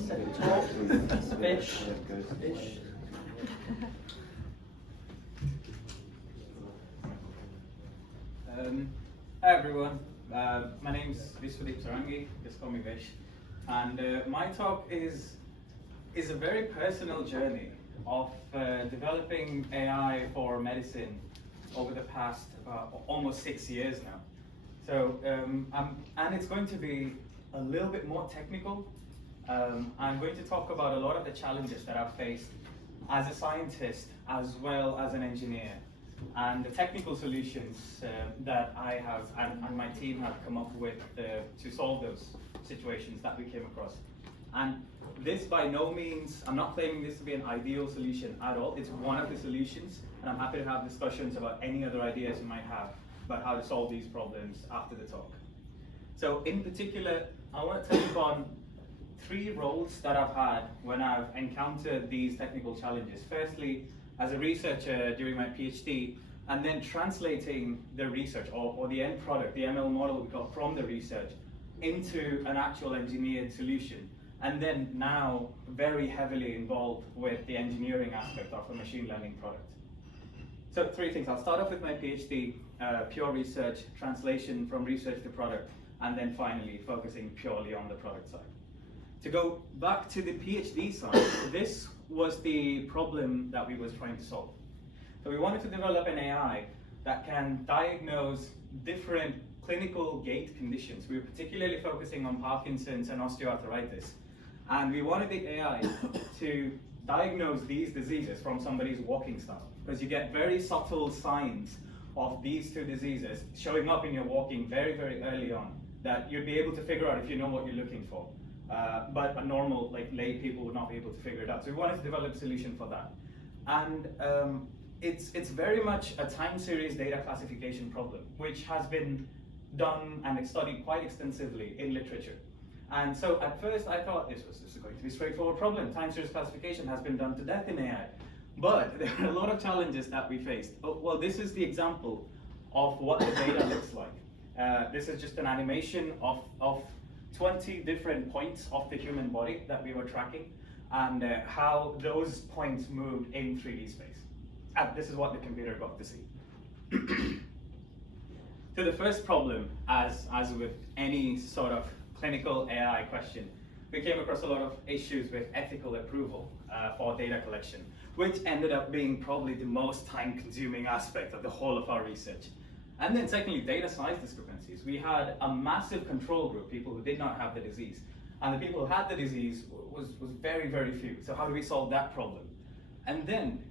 Fish. Hi everyone, my name is Viswadeep Sarangi, just call me Vish, and my talk is a very personal journey of developing AI for medicine over the past almost 6 years now. So, and it's going to be a little bit more technical. I'm going to talk about a lot of the challenges that I've faced as a scientist as well as an engineer, and the technical solutions that I have and my team have come up with to solve those situations that we came across. And this, by no means, I'm not claiming this to be an ideal solution at all. It's one of the solutions, and I'm happy to have discussions about any other ideas you might have about how to solve these problems after the talk. So in particular, I want to touch upon 3 roles that I've had when I've encountered these technical challenges. Firstly, as a researcher during my PhD, and then translating the research or the end product, the ML model we got from the research, into an actual engineered solution. And then now very heavily involved with the engineering aspect of a machine learning product. So 3 things. I'll start off with my PhD, pure research, translation from research to product, and then finally focusing purely on the product side. To go back to the PhD side, this was the problem that we was trying to solve. So we wanted to develop an AI that can diagnose different clinical gait conditions. We were particularly focusing on Parkinson's and osteoarthritis. And we wanted the AI to diagnose these diseases from somebody's walking style, because you get very subtle signs of these 2 diseases showing up in your walking very, very early on that you'd be able to figure out if you know what you're looking for. But a normal, lay people would not be able to figure it out. So we wanted to develop a solution for that. And it's very much a time series data classification problem, which has been done and studied quite extensively in literature. And so at first I thought this is going to be a straightforward problem. Time series classification has been done to death in AI. But there are a lot of challenges that we faced. Well, this is the example of what the data looks like. This is just an animation of 20 different points of the human body that we were tracking, and how those points moved in 3D space. And this is what the computer got to see. So the first problem, as with any sort of clinical AI question, we came across a lot of issues with ethical approval for data collection, which ended up being probably the most time-consuming aspect of the whole of our research. And then secondly, data size discrepancies. We had a massive control group, people who did not have the disease. And the people who had the disease was very, very few. So how do we solve that problem? And then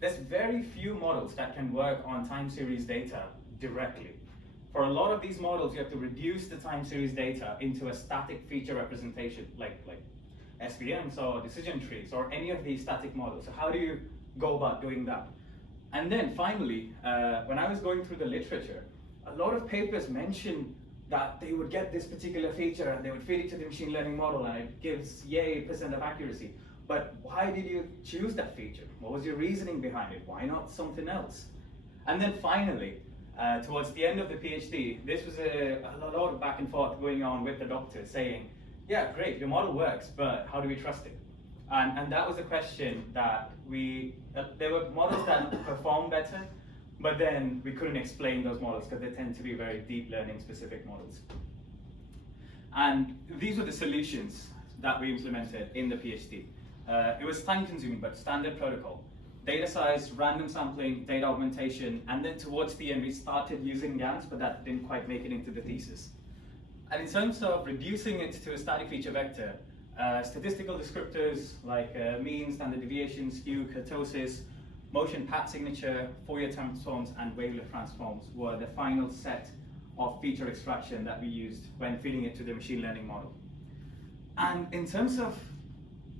there's very few models that can work on time series data directly. For a lot of these models, you have to reduce the time series data into a static feature representation, like SVMs or decision trees or any of these static models. So how do you go about doing that? And then finally, when I was going through the literature, a lot of papers mentioned that they would get this particular feature and they would feed it to the machine learning model and it gives yay % of accuracy. But why did you choose that feature? What was your reasoning behind it? Why not something else? And then finally, towards the end of the PhD, this was a lot of back and forth going on with the doctor saying, yeah, great, your model works, but how do we trust it? And that was a question that there were models that performed better, but then we couldn't explain those models because they tend to be very deep learning specific models. And these were the solutions that we implemented in the PhD. It was time consuming, but standard protocol. Data size, random sampling, data augmentation, and then towards the end we started using GANs, but that didn't quite make it into the thesis. And in terms of reducing it to a static feature vector, statistical descriptors like mean, standard deviation, skew, kurtosis, motion path signature, Fourier transforms, and wavelet transforms were the final set of feature extraction that we used when feeding it to the machine learning model. And in terms of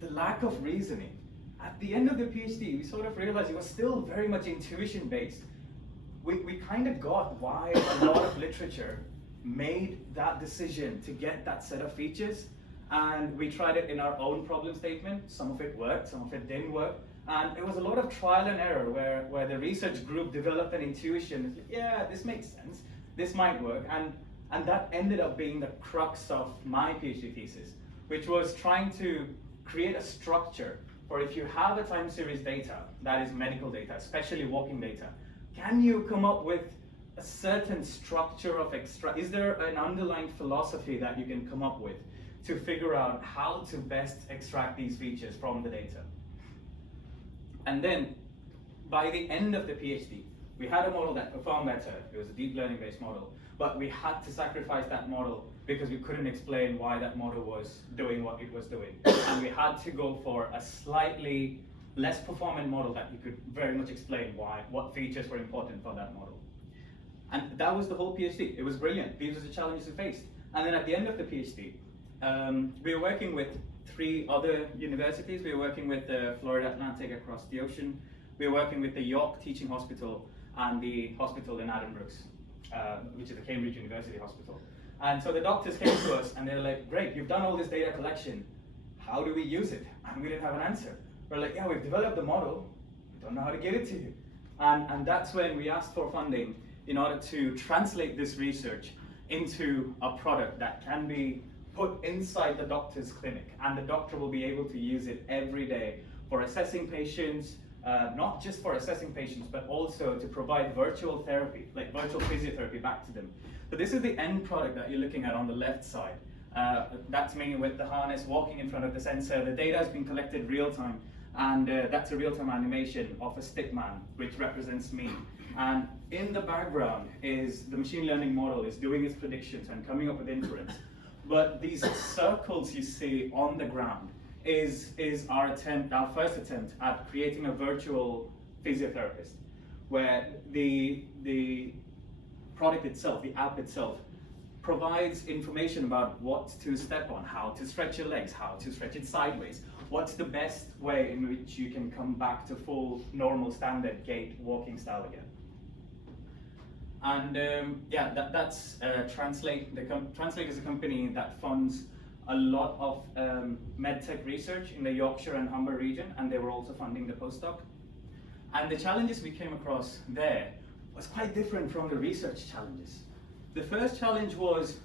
the lack of reasoning, at the end of the PhD, we sort of realized it was still very much intuition-based. We kind of got why a lot of literature made that decision to get that set of features, and we tried it in our own problem statement. Some of it worked, some of it didn't work, and it was a lot of trial and error where the research group developed an intuition. Yeah, this makes sense, this might work, and that ended up being the crux of my PhD thesis, which was trying to create a structure for if you have a time series data, that is medical data, especially walking data, can you come up with a certain structure of is there an underlying philosophy that you can come up with to figure out how to best extract these features from the data? And then by the end of the PhD, we had a model that performed better. It was a deep learning based model, but we had to sacrifice that model because we couldn't explain why that model was doing what it was doing. And we had to go for a slightly less performant model that you could very much explain what features were important for that model. And that was the whole PhD. It was brilliant. These were the challenges we faced. And then at the end of the PhD, we were working with 3 other universities. We were working with the Florida Atlantic across the ocean. We were working with the York Teaching Hospital and the hospital in Addenbrooke's, which is the Cambridge University Hospital. And so the doctors came to us and they were like, great, you've done all this data collection. How do we use it? And we didn't have an answer. We're like, yeah, we've developed the model. We don't know how to give it to you. And that's when we asked for funding in order to translate this research into a product that can be put inside the doctor's clinic, and the doctor will be able to use it every day for assessing patients, not just for assessing patients, but also to provide virtual therapy, like virtual physiotherapy back to them. So this is the end product that you're looking at on the left side. That's me with the harness walking in front of the sensor. The data has been collected real time, and that's a real-time animation of a stick man, which represents me. And in the background is the machine learning model is doing its predictions and coming up with inference. But these circles you see on the ground is our first attempt at creating a virtual physiotherapist, where the product itself, the app itself, provides information about what to step on, how to stretch your legs, how to stretch it sideways, what's the best way in which you can come back to full normal standard gait walking style again. And that's Translate. Translate is a company that funds a lot of medtech research in the Yorkshire and Humber region, and they were also funding the postdoc. And the challenges we came across there was quite different from the research challenges. The first challenge was,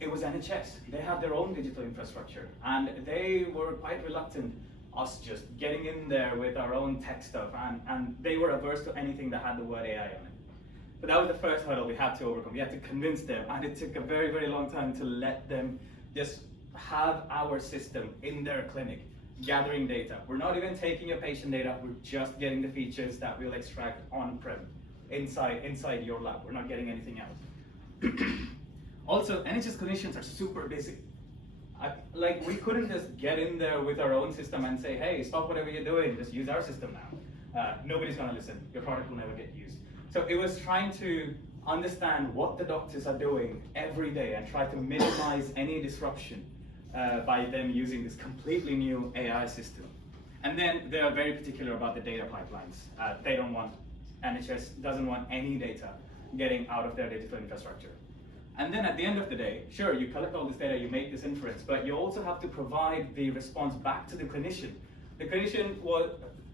it was NHS. They had their own digital infrastructure, and they were quite reluctant us just getting in there with our own tech stuff, and they were averse to anything that had the word AI on it. But that was the first hurdle we had to overcome. We had to convince them, and it took a very, very long time to let them just have our system in their clinic, gathering data. We're not even taking your patient data, we're just getting the features that we'll extract on-prem, inside your lab. We're not getting anything else. Also, NHS clinicians are super busy. We couldn't just get in there with our own system and say, hey, stop whatever you're doing, just use our system now. Nobody's gonna listen, your product will never get used. So it was trying to understand what the doctors are doing every day and try to minimize any disruption by them using this completely new AI system. And then they are very particular about the data pipelines. NHS doesn't want any data getting out of their digital infrastructure. And then at the end of the day, sure, you collect all this data, you make this inference, but you also have to provide the response back to the clinician. The clinician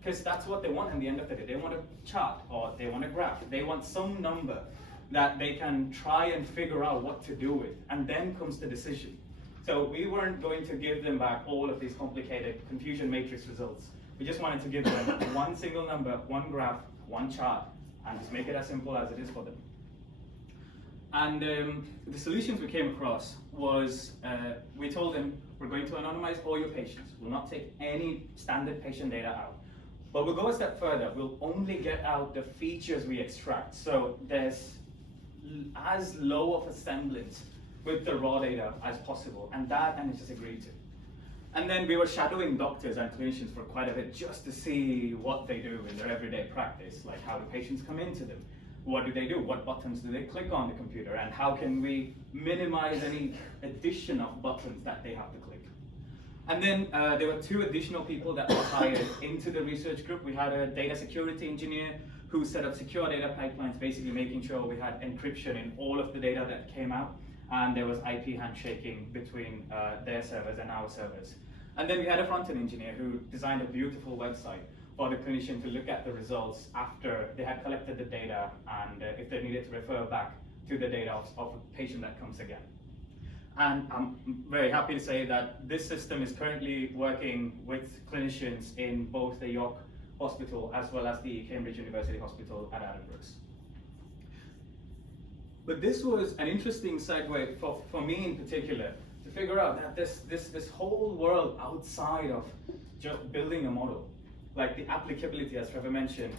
because that's what they want at the end of the day. They want a chart, or they want a graph. They want some number that they can try and figure out what to do with, and then comes the decision. So we weren't going to give them back all of these complicated confusion matrix results. We just wanted to give them one single number, one graph, one chart, and just make it as simple as it is for them. And the solutions we came across was, we told them, we're going to anonymize all your patients. We'll not take any standard patient data out. But we'll go a step further. We'll only get out the features we extract. So there's as low of a semblance with the raw data as possible. And that NHS agreed to. And then we were shadowing doctors and clinicians for quite a bit just to see what they do in their everyday practice. Like, how do patients come into them? What do they do? What buttons do they click on the computer? And how can we minimize any addition of buttons that they have to click? And then there were 2 additional people that were hired into the research group. We had a data security engineer who set up secure data pipelines, basically making sure we had encryption in all of the data that came out. And there was IP handshaking between their servers and our servers. And then we had a front-end engineer who designed a beautiful website for the clinician to look at the results after they had collected the data, and if they needed to refer back to the data of a patient that comes again. And I'm very happy to say that this system is currently working with clinicians in both the York Hospital as well as the Cambridge University Hospital at Addenbrooke's. But this was an interesting segue for me in particular to figure out that this whole world outside of just building a model, like the applicability, as Trevor mentioned,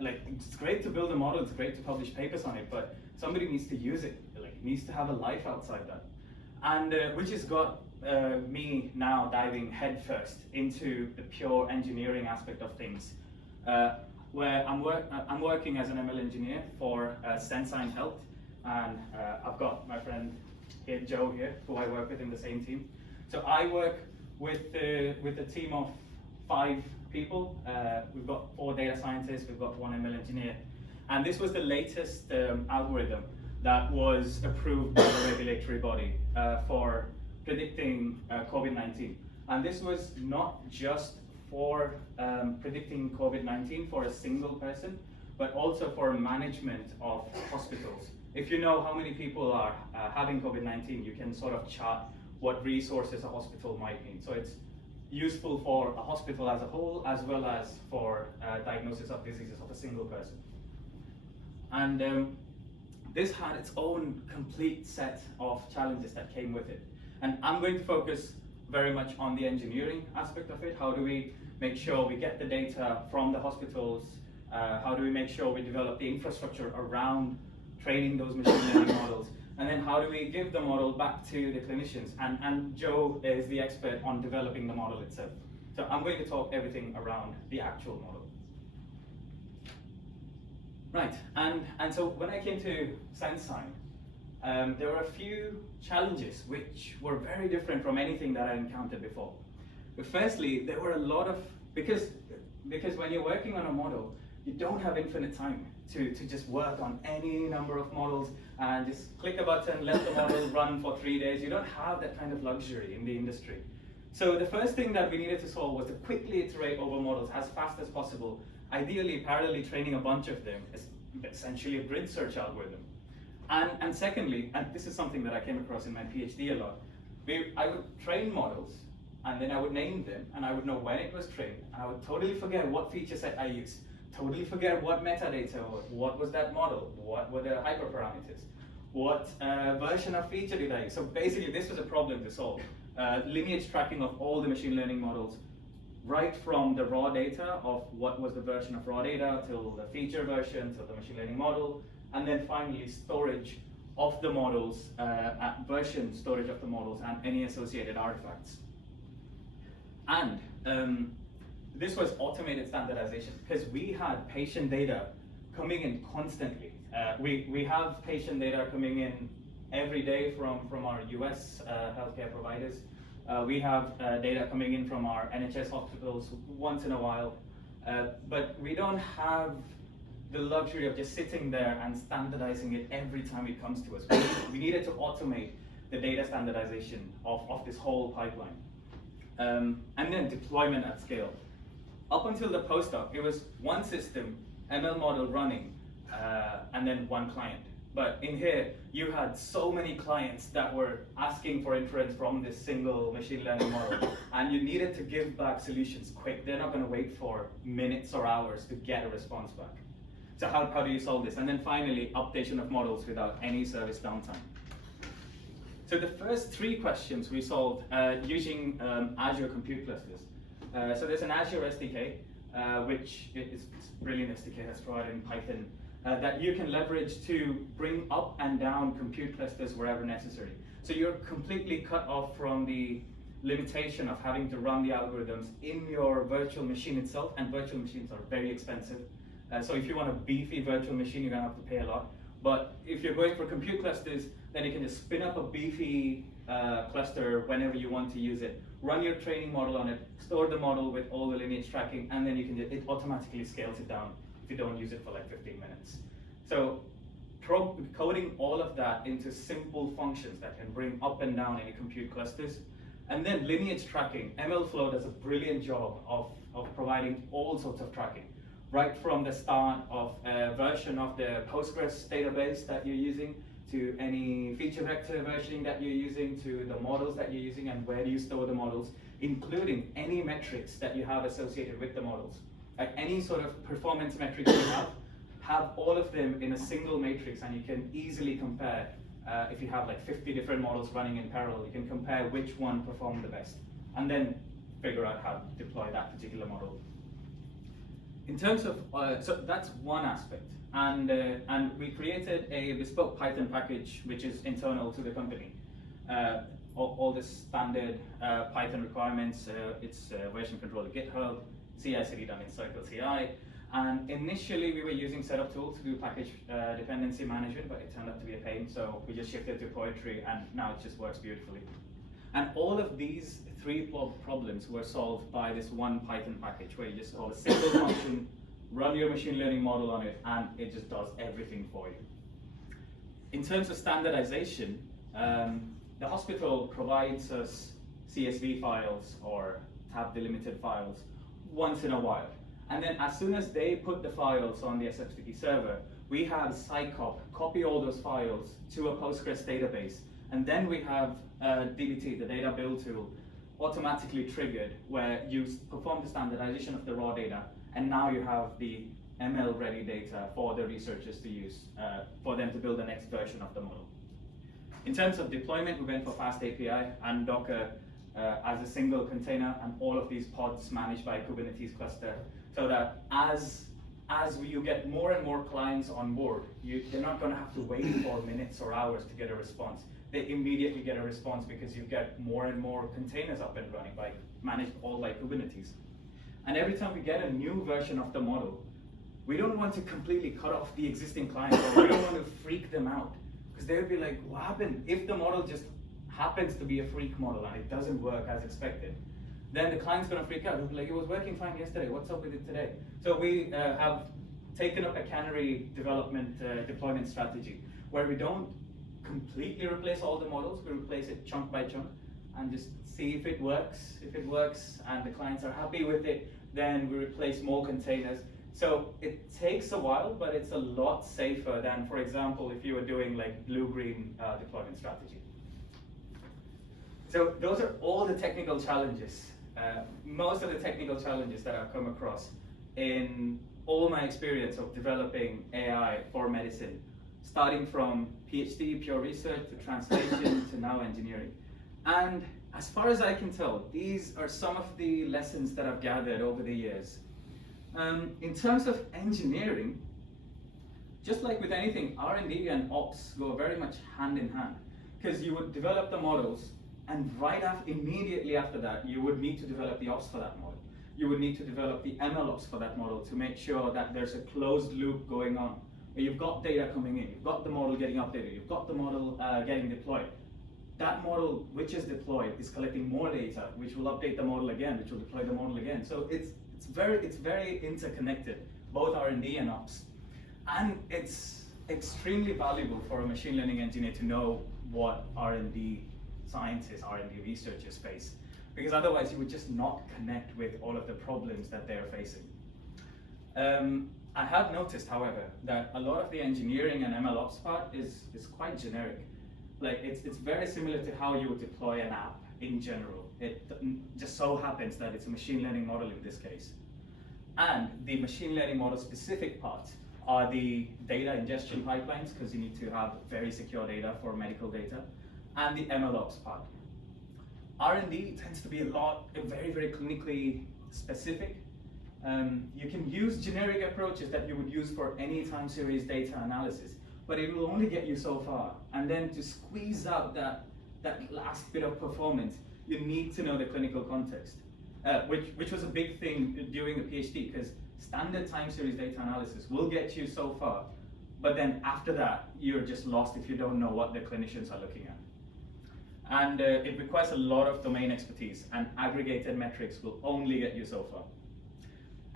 like it's great to build a model, it's great to publish papers on it, but somebody needs to use it, like it needs to have a life outside that. And which has got me now diving headfirst into the pure engineering aspect of things, where I'm working as an ML engineer for Sensign Health, and I've got my friend here, Joe here, who I work with in the same team. So I work with a team of 5 people. We've got 4 data scientists, we've got 1 ML engineer, and this was the latest algorithm that was approved by the regulatory body for predicting COVID-19. And this was not just for predicting COVID-19 for a single person, but also for management of hospitals. If you know how many people are having COVID-19, you can sort of chart what resources a hospital might need. So it's useful for a hospital as a whole, as well as for diagnosis of diseases of a single person. And this had its own complete set of challenges that came with it. And I'm going to focus very much on the engineering aspect of it. How do we make sure we get the data from the hospitals? How do we make sure we develop the infrastructure around training those machine learning models? And then how do we give the model back to the clinicians? And Joe is the expert on developing the model itself. So I'm going to talk everything around the actual model. Right, and so when I came to Sensign, there were a few challenges which were very different from anything that I encountered before. But firstly, there were a lot of, because when you're working on a model, you don't have infinite time to just work on any number of models and just click a button, let the model run for 3 days. You don't have that kind of luxury in the industry. So the first thing that we needed to solve was to quickly iterate over models as fast as possible, ideally parallelly training a bunch of them, essentially a grid search algorithm. And secondly, and this is something that I came across in my PhD a lot, I would train models, and then I would name them, and I would know when it was trained, and I would totally forget what feature set I used, totally forget what metadata, what was that model, what were the hyperparameters, what version of feature did I use. So basically this was a problem to solve. Lineage tracking of all the machine learning models, right from the raw data of what was the version of raw data till the feature version, till the machine learning model, and then finally storage of the models, version storage of the models and any associated artifacts. And this was automated standardization because we had patient data coming in constantly. We have patient data coming in every day from our US healthcare providers. We have data coming in from our NHS hospitals once in a while, but we don't have the luxury of just sitting there and standardizing it every time it comes to us. We needed to automate the data standardization of this whole pipeline. And then deployment at scale. Up until the postdoc, it was one system, ML model running, and then one client. But in here, you had so many clients that were asking for inference from this single machine learning model, and you needed to give back solutions quick. They're not going to wait for minutes or hours to get a response back. So how do you solve this? And then finally, updation of models without any service downtime. So the first 3 questions we solved using Azure Compute Clusters. So there's an Azure SDK, which is a brilliant SDK that's provided in Python, that you can leverage to bring up and down compute clusters wherever necessary. So you're completely cut off from the limitation of having to run the algorithms in your virtual machine itself, and virtual machines are very expensive. So if you want a beefy virtual machine, you're gonna have to pay a lot. But if you're going for compute clusters, then you can just spin up a beefy cluster whenever you want to use it, run your training model on it, store the model with all the lineage tracking, and then you can it automatically scales it down if you don't use it for like 15 minutes. So coding all of that into simple functions that can bring up and down any compute clusters. And then lineage tracking. MLflow does a brilliant job of providing all sorts of tracking, right from the start of a version of the Postgres database that you're using to any feature vector versioning that you're using, to the models that you're using and where do you store the models, including any metrics that you have associated with the models. Like any sort of performance metrics you have all of them in a single matrix, and you can easily compare. If you have like 50 different models running in parallel, you can compare which one performed the best, and then figure out how to deploy that particular model. In terms of, so that's one aspect, and we created a bespoke Python package which is internal to the company. All the standard Python requirements, it's version control at GitHub, CI/CD done in CircleCI, and initially we were using setup tools to do package dependency management, but it turned out to be a pain, so we just shifted to Poetry, and now it just works beautifully. And all of these three problems were solved by this one Python package, where you just call a single function, run your machine learning model on it, and it just does everything for you. In terms of standardization, the hospital provides us CSV files or tab delimited files once in a while. And then as soon as they put the files on the SFTP server, we have Scicop copy all those files to a Postgres database. And then we have DBT, the data build tool, automatically triggered, where you perform the standardization of the raw data, and now you have the ML ready data for the researchers to use, for them to build the next version of the model. In terms of deployment, we went for fast API and Docker as a single container, and all of these pods managed by a Kubernetes cluster, so that as you get more and more clients on board, they're not going to have to wait for minutes or hours to get a response. They immediately get a response because you get more and more containers up and running, managed all by Kubernetes. And every time we get a new version of the model, we don't want to completely cut off the existing clients, or we don't want to freak them out, because they'll be like, what happened? If the model just happens to be a freak model and it doesn't work as expected, then the client's going to freak out. They'll be like, it was working fine yesterday, what's up with it today? So we have taken up a canary development deployment strategy, where we don't completely replace all the models, we replace it chunk by chunk and just see if it works. If it works and the clients are happy with it, then we replace more containers. So it takes a while, but it's a lot safer than, for example, if you were doing like blue-green deployment strategy. So those are all the technical challenges. Most of the technical challenges that I've come across in all my experience of developing AI for medicine, starting from PhD, pure research, to translation, to now engineering. And as far as I can tell, these are some of the lessons that I've gathered over the years. In terms of engineering, just like with anything, R&D and ops go very much hand in hand, because you would develop the models, and immediately after that, you would need to develop the ops for that model. You would need to develop the ML ops for that model to make sure that there's a closed loop going on. You've got data coming in, you've got the model getting updated, you've got the model getting deployed. That model which is deployed is collecting more data, which will update the model again, which will deploy the model again. So it's very interconnected, both R&D and ops. And it's extremely valuable for a machine learning engineer to know what R&D scientists, R&D researchers face, because otherwise you would just not connect with all of the problems that they're facing. I have noticed, however, that a lot of the engineering and ML ops part is quite generic. Like it's very similar to how you would deploy an app in general. It just so happens that it's a machine learning model in this case. And the machine learning model specific parts are the data ingestion pipelines, because you need to have very secure data for medical data, and the ML ops part. R&D tends to be very clinically specific. You can use generic approaches that you would use for any time series data analysis, but it will only get you so far. And then to squeeze out that last bit of performance, you need to know the clinical context, which was a big thing during the PhD, because standard time series data analysis will get you so far, but then after that, you're just lost if you don't know what the clinicians are looking at. And it requires a lot of domain expertise, and aggregated metrics will only get you so far.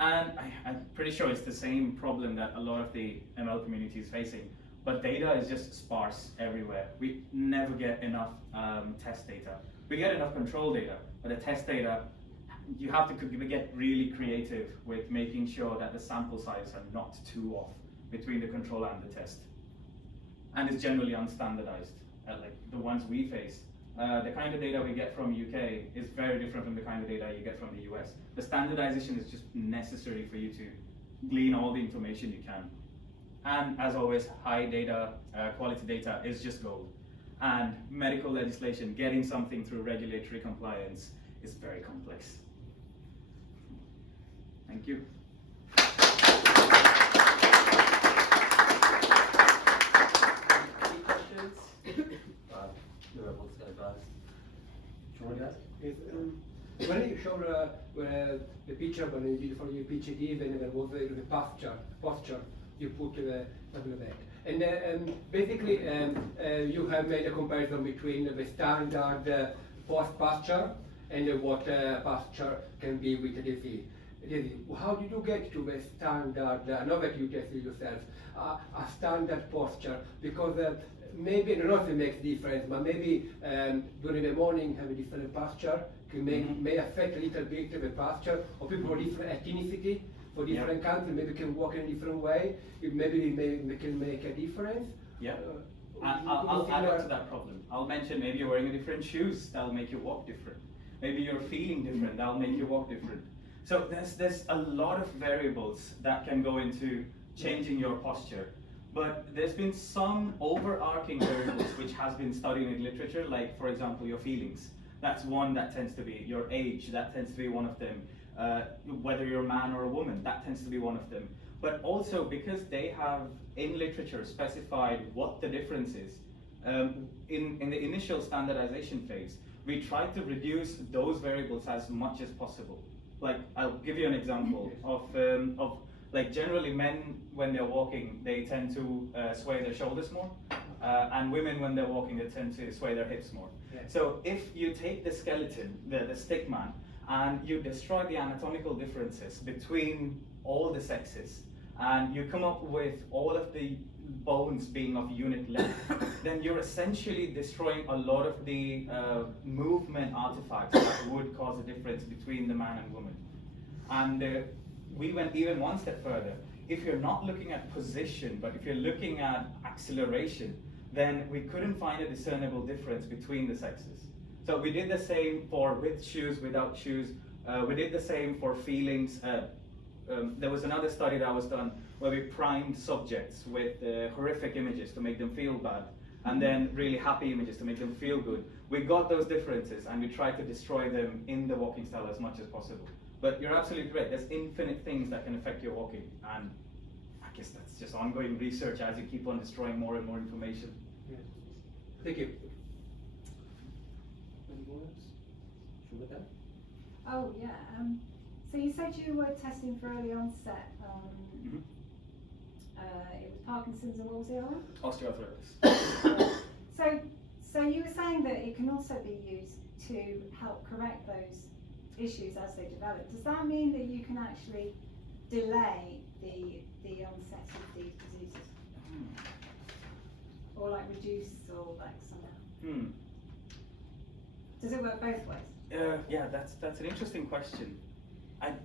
And I'm pretty sure it's the same problem that a lot of the ML community is facing, but data is just sparse everywhere. We never get enough test data. We get enough control data, but the test data, you have to get really creative with making sure that the sample sizes are not too off between the control and the test. and is generally unstandardized, like the ones we face. The kind of data we get from UK is very different from the kind of data you get from the US. The standardization is just necessary for you to glean all the information you can. And as always, high data, quality data is just gold. And medical legislation, getting something through regulatory compliance, is very complex. Thank you. Any questions? What's going to ask? Yes, when you showed the picture when you did for your PhD, when there was the posture you put something like that. And basically, you have made a comparison between the standard posture and what posture can be with the disease. How did you get to the standard, I know that you tested yourself, a standard posture? Because maybe, I don't know if it makes difference, but maybe during the morning have a different posture, may affect a little bit the posture, or people of different ethnicity, for different countries, maybe can walk in a different way, maybe it can make a difference. Yeah. I'll add on to that problem. I'll mention maybe you're wearing a different shoes, that'll make you walk different. Maybe you're feeling different, that'll make you walk different. So there's a lot of variables that can go into changing your posture. But there's been some overarching variables which has been studied in literature, like for example your feelings. That's one that tends to be your age, that tends to be one of them. Whether you're a man or a woman, that tends to be one of them. But also because they have in literature specified what the difference is, in the initial standardization phase, we try to reduce those variables as much as possible. Like, I'll give you an example of like generally men, when they're walking, they tend to sway their shoulders more, and women, when they're walking, they tend to sway their hips more. Yeah. So if you take the skeleton, the stick man, and you destroy the anatomical differences between all the sexes, and you come up with all of the bones being of unit length, then you're essentially destroying a lot of the movement artifacts that would cause a difference between the man and woman. And we went even one step further. If you're not looking at position, but if you're looking at acceleration, then we couldn't find a discernible difference between the sexes. So we did the same for with shoes, without shoes. We did the same for feelings. There was another study that was done where we primed subjects with horrific images to make them feel bad, and then really happy images to make them feel good. We got those differences and we tried to destroy them in the walking style as much as possible. But you're absolutely right, there's infinite things that can affect your walking, and I guess that's just ongoing research as you keep on destroying more and more information. Yeah. Thank you. Oh yeah. So you said you were testing for early onset. It was Parkinson's and what was the other one? Osteoarthritis. So you were saying that it can also be used to help correct those issues as they develop. Does that mean that you can actually delay the onset of these diseases, or like reduce or like somehow? Does it work both ways? Yeah, that's an interesting question.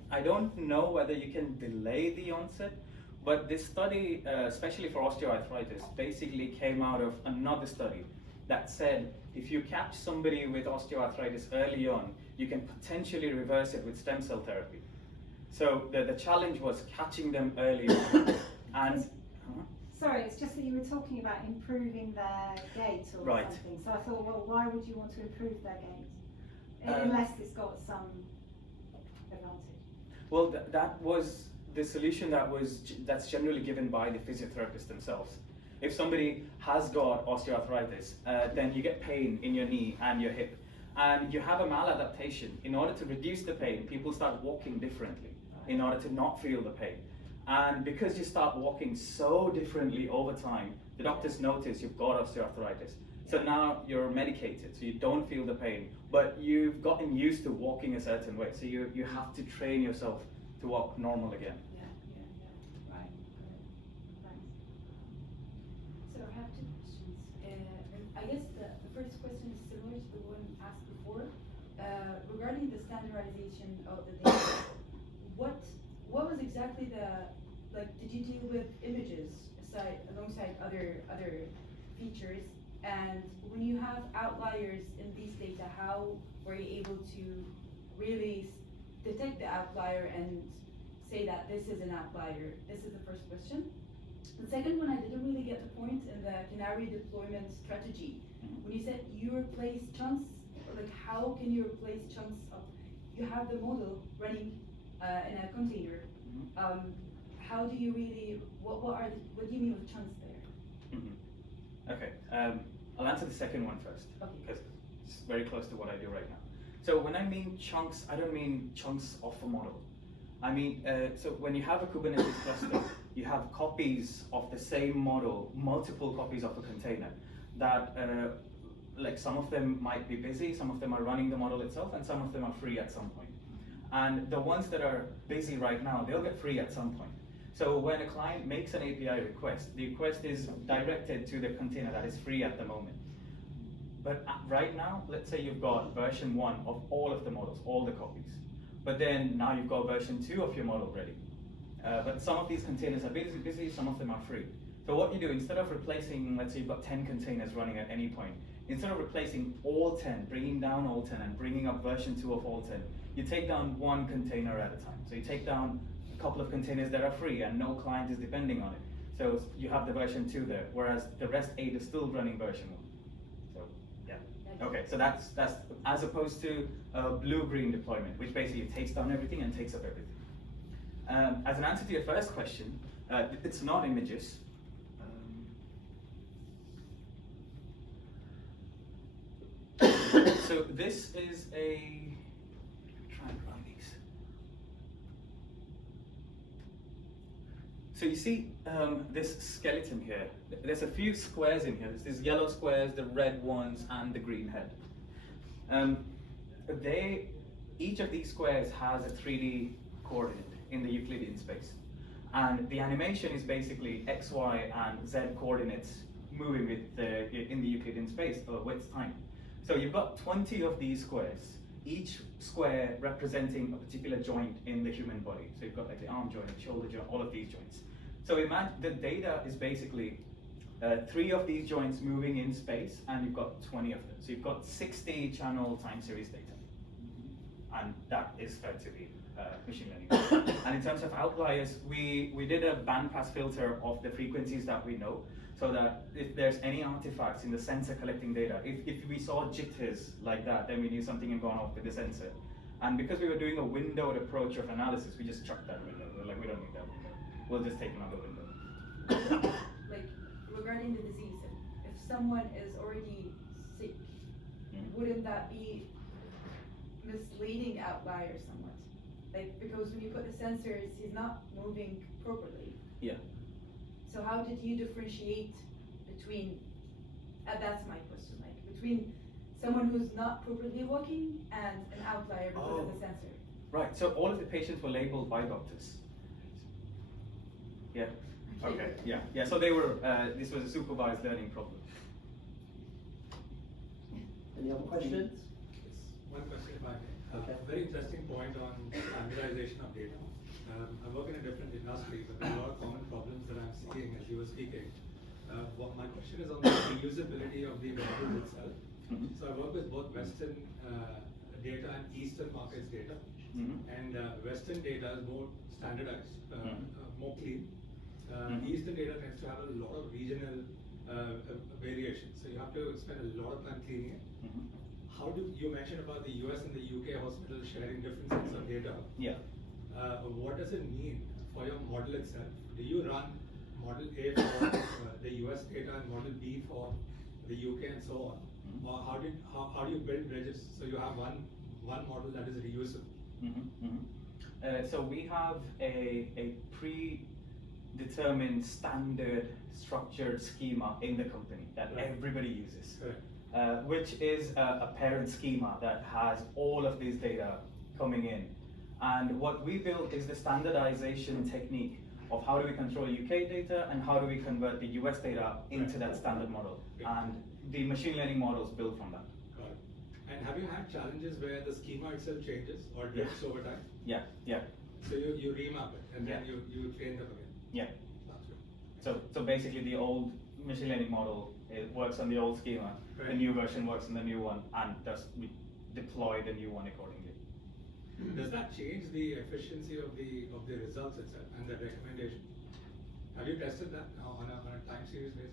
I don't know whether you can delay the onset, but this study, especially for osteoarthritis, basically came out of another study that said if you catch somebody with osteoarthritis early on, you can potentially reverse it with stem cell therapy. So the challenge was catching them early on. And sorry, it's just that you were talking about improving their gait or something. So I thought, well, why would you want to improve their gait unless it's got some advantage? Well, that was the solution that's generally given by the physiotherapists themselves. If somebody has got osteoarthritis, then you get pain in your knee and your hip, and you have a maladaptation. In order to reduce the pain, people start walking differently in order to not feel the pain. And because you start walking so differently over time, the doctors notice you've got osteoarthritis. So now you're medicated, so you don't feel the pain, but you've gotten used to walking a certain way. So you have to train yourself to walk normal again. Yeah. Right. Thanks. So I have two questions. I guess the first question is similar to the one asked before. Regarding the standardization of the data, what was exactly did you deal with images alongside other features, and when you have outliers in these data, how were you able to really detect the outlier and say that this is an outlier? This is the first question. The second one, I didn't really get the point in the canary deployment strategy. When you said you replace chunks, like how can you replace chunks of, you have the model running in a container. How do you really, what do you mean with chunks there? Okay, I'll answer the second one first, Okay. because it's very close to what I do right now. So when I mean chunks, I don't mean chunks of a model. I mean, so when you have a Kubernetes cluster, you have copies of the same model, multiple copies of a container that, like some of them might be busy, some of them are running the model itself, and some of them are free at some point. And the ones that are busy right now, they'll get free at some point. So when a client makes an API request, the request is directed to the container that is free at the moment. But right now, let's say you've got version 1 of all of the models, all the copies. But then now you've got version 2 of your model ready. But some of these containers are busy, some of them are free. So what you do, instead of replacing, let's say you've got 10 containers running at any point, instead of replacing all 10, bringing down all 10 and bringing up version 2 of all 10, you take down one container at a time. So you take down a couple of containers that are free and no client is depending on it. So you have the version 2 there, whereas the rest 8 is still running version 1. So yeah, okay, so that's as opposed to a blue-green deployment, which basically takes down everything and takes up everything. As an answer to your first question, it's not images. So this is a, try and run these. So you see this skeleton here, there's a few squares in here. There's these yellow squares, the red ones, and the green head. Each of these squares has a 3D coordinate in the Euclidean space. And the animation is basically X, Y, and Z coordinates moving in the Euclidean space with time. So you've got 20 of these squares, each square representing a particular joint in the human body. So you've got like the arm joint, the shoulder joint, all of these joints. So imagine the data is basically 3 of these joints moving in space, and you've got 20 of them. So you've got 60 channel time series data. And that is fed to the machine learning. And in terms of outliers, we did a bandpass filter of the frequencies that we know, so that if there's any artifacts in the sensor collecting data, if we saw jitters like that, then we knew something had gone off with the sensor. And because we were doing a windowed approach of analysis, we just chucked that window. We're like, we don't need that window. We'll just take another window. Like, regarding the disease, if someone is already sick, wouldn't that be misleading outlier somewhat? Like, because when you put the sensors, he's not moving properly. Yeah. So how did you differentiate between, that's my question, like between someone who's not properly walking and an outlier because of the sensor? Right, so all of the patients were labeled by doctors. Yeah, okay, yeah, so they were, this was a supervised learning problem. Any other questions? One question if I may. Okay. Very interesting point on standardization of data. I work in a different industry, but there are a lot of common problems that I'm seeing as you were speaking. My question is on the reusability of the models itself. So I work with both Western data and Eastern markets data. And Western data is more standardized, more clean. Eastern data tends to have a lot of regional variations. So you have to spend a lot of time cleaning it. How do you mentioned about the US and the UK hospitals sharing different sets of data? Yeah. What does it mean for your model itself? Do you run model A for the US data and model B for the UK and so on? Or how do you build bridges so you have one model that is reusable? So we have a predetermined standard structured schema in the company that everybody uses. Which is a parent schema that has all of these data coming in. And what we built is the standardization technique of how do we control UK data and how do we convert the US data into that standard model. And the machine learning models built from that. Got it. And have you had challenges where the schema itself changes or drifts over time? Yeah. So you remap it and then you train them again? Yeah. That's good. So basically the old machine learning model It works on the old schema. The Right. new version works on the new one, and thus we deploy the new one accordingly. Does that change the efficiency of the results itself and the recommendation? Have you tested that on a time series basis?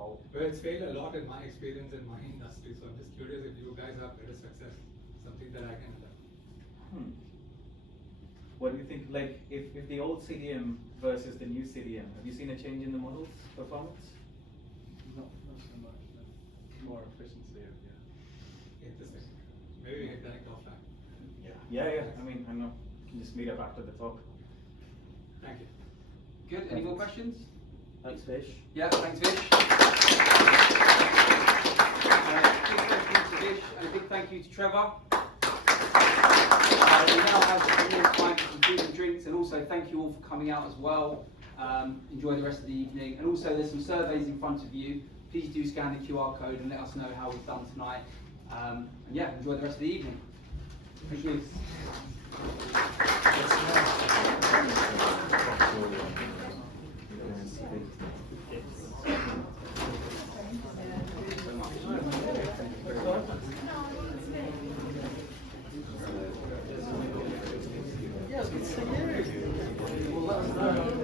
Oh. Well, it's failed a lot in my experience in my industry, so I'm just curious if you guys have better success, something that I can adapt. What do you think, like, if the old CDM versus the new CDM, have you seen a change in the model's performance? Not so much, no. More efficiency, yeah. Interesting. Maybe we can connect offline. Yeah, I mean, I know, you can just meet up after the talk. Thank you. Good, any more questions? Thanks, Vish. Yeah, thanks Vish. Big thank you to Vish and a big thank you to Trevor. We now have more time for some food and drinks, and also thank you all for coming out as well. Enjoy the rest of the evening, and also there's some surveys in front of you. Please do scan the QR code and let us know how we've done tonight. And yeah, enjoy the rest of the evening. Thank you. Yeah, it's good to see you. Well, let us know.